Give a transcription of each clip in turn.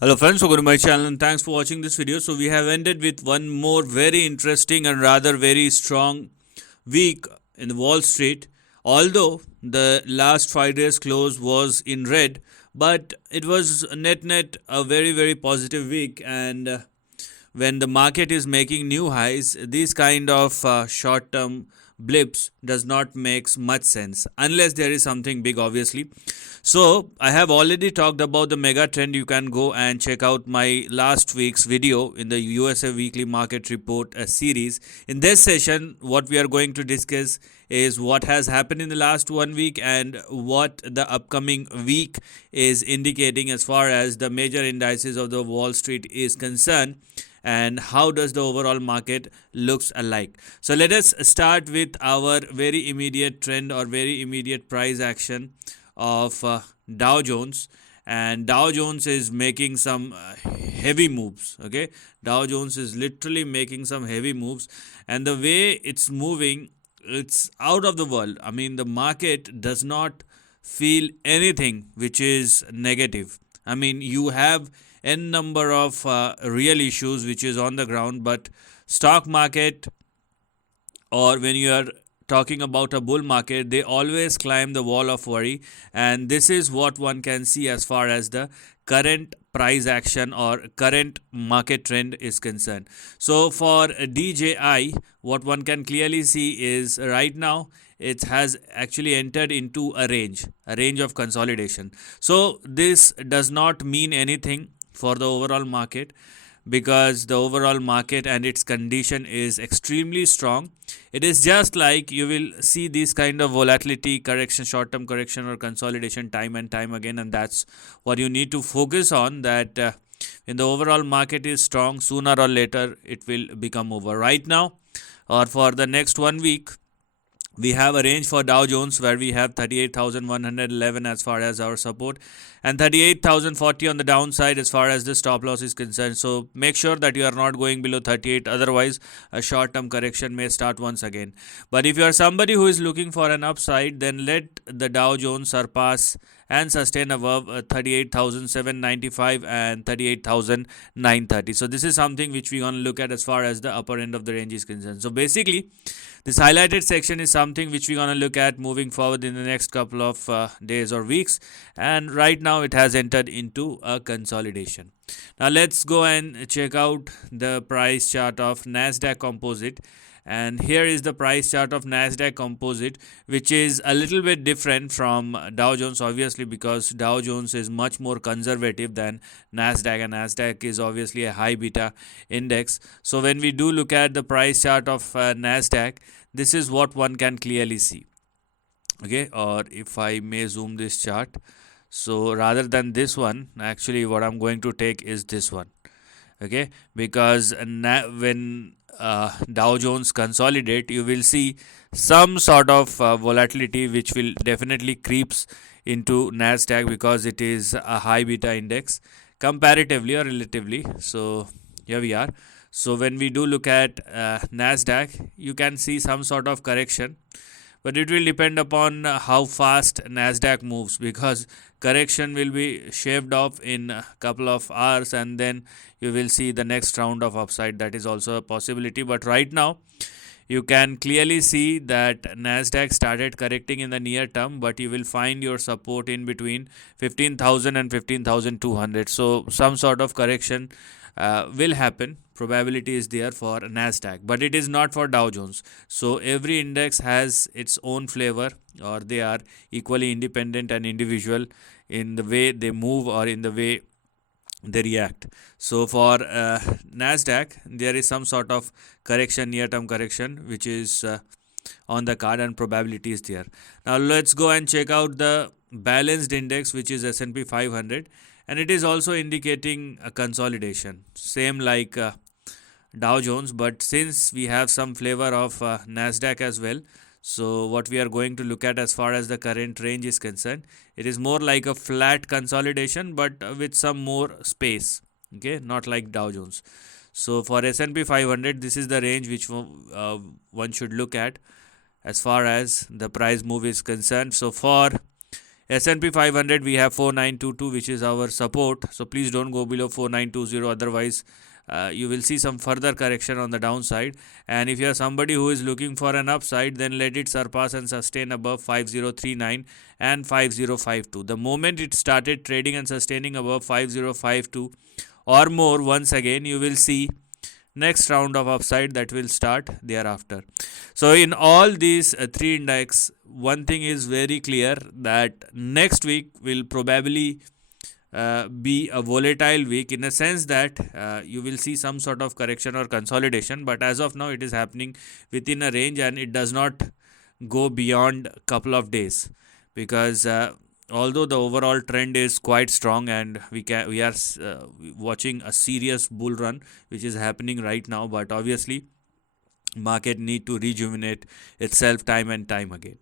Hello friends, welcome to my channel and thanks for watching this video. So we have ended with one more very interesting and rather very strong week in Wall Street. Although the last Friday's close was in red, but it was net a very positive week. And when the market is making new highs, these kind of short term blips does not makes much sense unless there is something big, obviously. So I have already talked about the mega trend. You can go and check out my last week's video in the USA weekly market report series. In this session, what we are going to discuss is what has happened in the last 1 week and what the upcoming week is indicating as far as the major indices of the Wall Street is concerned, and how does the overall market looks alike. So let us start with our very immediate trend or very immediate price action of Dow Jones. And Dow Jones is making some heavy moves. Okay, Dow Jones is literally making some heavy moves, and the way it's moving, it's out of the world. I mean, the market does not feel anything which is negative. I mean, you have n number of real issues which is on the ground, but stock market, or when you are talking about a bull market, they always climb the wall of worry, and this is what one can see as far as the current price action or current market trend is concerned. So for DJI, what one can clearly see is right now it has actually entered into a range of consolidation. So this does not mean anything for the overall market, because the overall market and its condition is extremely strong. It is just like you will see this kind of volatility, correction, short term correction or consolidation time and time again, and that's what you need to focus on, that when the overall market is strong, sooner or later it will become over. Right now, or for the next 1 week, we have a range for Dow Jones where we have 38,111 as far as our support, and 38,040 on the downside as far as the stop loss is concerned. So make sure that you are not going below 38, otherwise a short term correction may start once again. But if you are somebody who is looking for an upside, then let the Dow Jones surpass and sustain above 38,795 and 38,930. So this is something which we are going to look at as far as the upper end of the range is concerned. So basically, this highlighted section is something which we're going to look at moving forward in the next couple of days or weeks. And right now it has entered into a consolidation. Now let's go and check out the price chart of Nasdaq Composite. And here is the price chart of Nasdaq Composite, which is a little bit different from Dow Jones, obviously, because Dow Jones is much more conservative than Nasdaq, and Nasdaq is obviously a high beta index. So when we do look at the price chart of Nasdaq, this is what one can clearly see. Okay, or if I may zoom this chart, so rather than this one, actually what I'm going to take is this one. Okay, because when Dow Jones consolidate, you will see some sort of volatility which will definitely creeps into Nasdaq, because it is a high beta index comparatively or relatively. So here we are. So when we do look at Nasdaq, you can see some sort of correction, but it will depend upon how fast Nasdaq moves, because correction will be shaved off in a couple of hours and then you will see the next round of upside. That is also a possibility, but right now you can clearly see that Nasdaq started correcting in the near term, but you will find your support in between 15,000 and 15,200. So some sort of correction will happen. Probability is there for Nasdaq, but it is not for Dow Jones. So every index has its own flavor, or they are equally independent and individual in the way they move or in the way they react. So for Nasdaq, there is some sort of correction, near term correction, which is on the card, and probability is there. Now let's go and check out the balanced index, which is S&P 500, and it is also indicating a consolidation, same like Dow Jones, but since we have some flavor of Nasdaq as well, so what we are going to look at as far as the current range is concerned, it is more like a flat consolidation, but with some more space. Okay, not like Dow Jones. So for S&P 500, this is the range which one should look at as far as the price move is concerned. So for S&P 500 we have 4922, which is our support. So please don't go below 4920, otherwise you will see some further correction on the downside. And if you are somebody who is looking for an upside, then let it surpass and sustain above 5039 and 5052. The moment it started trading and sustaining above 5052 or more, once again you will see next round of upside that will start thereafter. So in all these three index, one thing is very clear, that next week will probably be a volatile week, in a sense that you will see some sort of correction or consolidation, but as of now it is happening within a range and it does not go beyond a couple of days, because although the overall trend is quite strong and we are watching a serious bull run which is happening right now, but obviously market need to rejuvenate itself time and time again.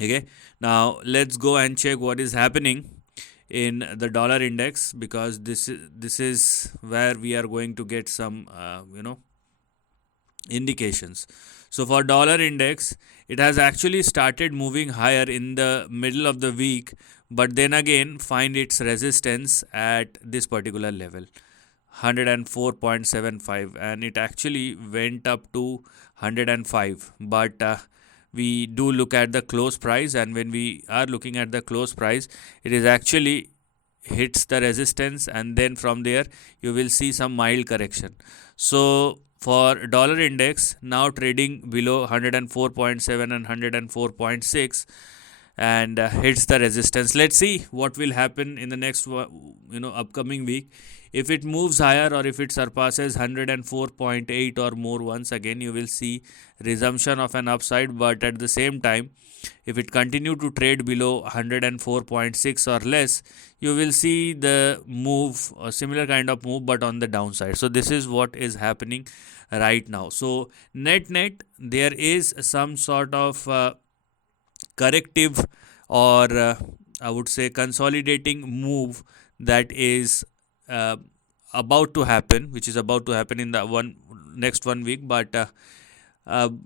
Okay, now let's go and check what is happening in the dollar index, because this is where we are going to get some indications. So for dollar index, it has actually started moving higher in the middle of the week, but then again find its resistance at this particular level, 104.75, and it actually went up to 105. But we do look at the close price, and when we are looking at the close price, it is actually hits the resistance, and then from there you will see some mild correction. So for dollar index, now trading below 104.7 and 104.6, and hits the resistance. Let's see what will happen in the next upcoming week. If it moves higher or if it surpasses 104.8 or more, once again you will see resumption of an upside. But at the same time, if it continue to trade below 104.6 or less, you will see the move, a similar kind of move, but on the downside. So this is what is happening right now. So net there is some sort of corrective or I would say consolidating move that is about to happen, which is about to happen in the next 1 week, but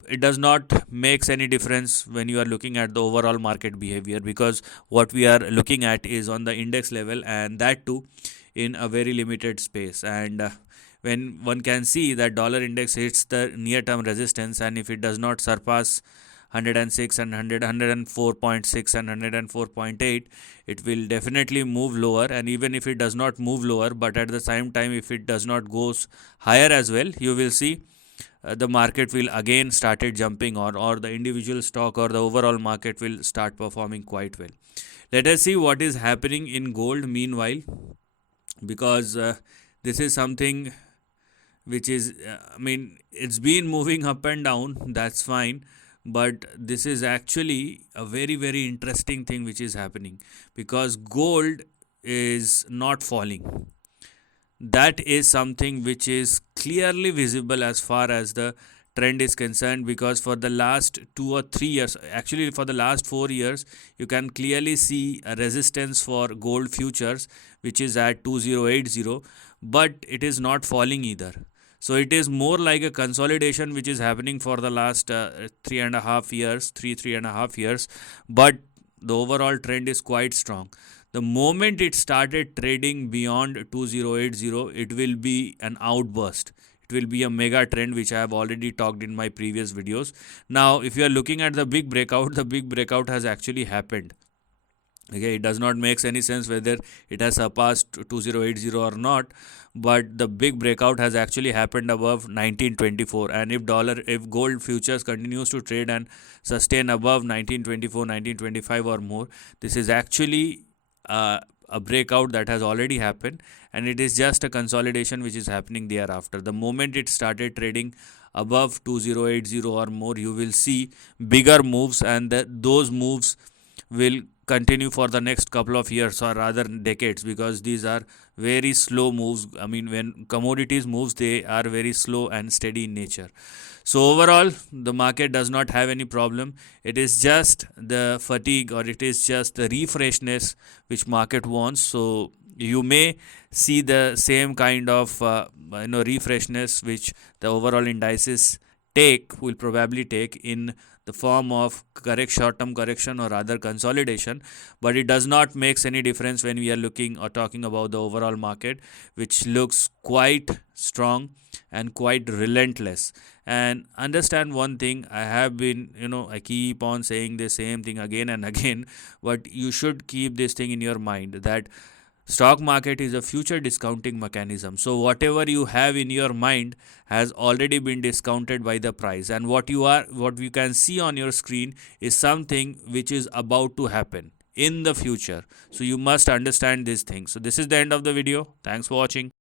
it does not makes any difference when you are looking at the overall market behavior, because what we are looking at is on the index level, and that too in a very limited space. And when one can see that dollar index hits the near term resistance, and if it does not surpass 106 and 104.6 and 104.8, it will definitely move lower. And even if it does not move lower, but at the same time if it does not goes higher as well, you will see the market will again started jumping, or the individual stock or the overall market will start performing quite well. Let us see what is happening in gold meanwhile, because this is something which is it's been moving up and down, that's fine, but this is actually a very very interesting thing which is happening, because gold is not falling. That is something which is clearly visible as far as the trend is concerned, because for the last 2 or 3 years, actually for the last 4 years, you can clearly see a resistance for gold futures which is at 2080, but it is not falling either. So it is more like a consolidation which is happening for the last 3.5 years, but the overall trend is quite strong. The moment it started trading beyond 2080, it will be an outburst. It will be a mega trend, which I have already talked in my previous videos. Now, if you are looking at the big breakout has actually happened. Okay, it does not make any sense whether it has surpassed 2080 or not, but the big breakout has actually happened above 1924. And if gold futures continues to trade and sustain above 1924, 1925 or more, this is actually a breakout that has already happened, and it is just a consolidation which is happening thereafter. The moment it started trading above 2080 or more, you will see bigger moves, and those moves will continue for the next couple of years, or rather decades, because these are very slow moves. When commodities moves, they are very slow and steady in nature. So overall, the market does not have any problem. It is just the fatigue, or it is just the refreshness which market wants. So you may see the same kind of refreshness which the overall indices will probably take in the form of short term correction or rather consolidation, but it does not makes any difference when we are looking or talking about the overall market, which looks quite strong and quite relentless. And understand one thing, I have been, I keep on saying the same thing again and again, but you should keep this thing in your mind that stock market is a future discounting mechanism. So whatever you have in your mind has already been discounted by the price, and what you can see on your screen is something which is about to happen in the future. So you must understand this thing. So this is the end of the video. Thanks for watching.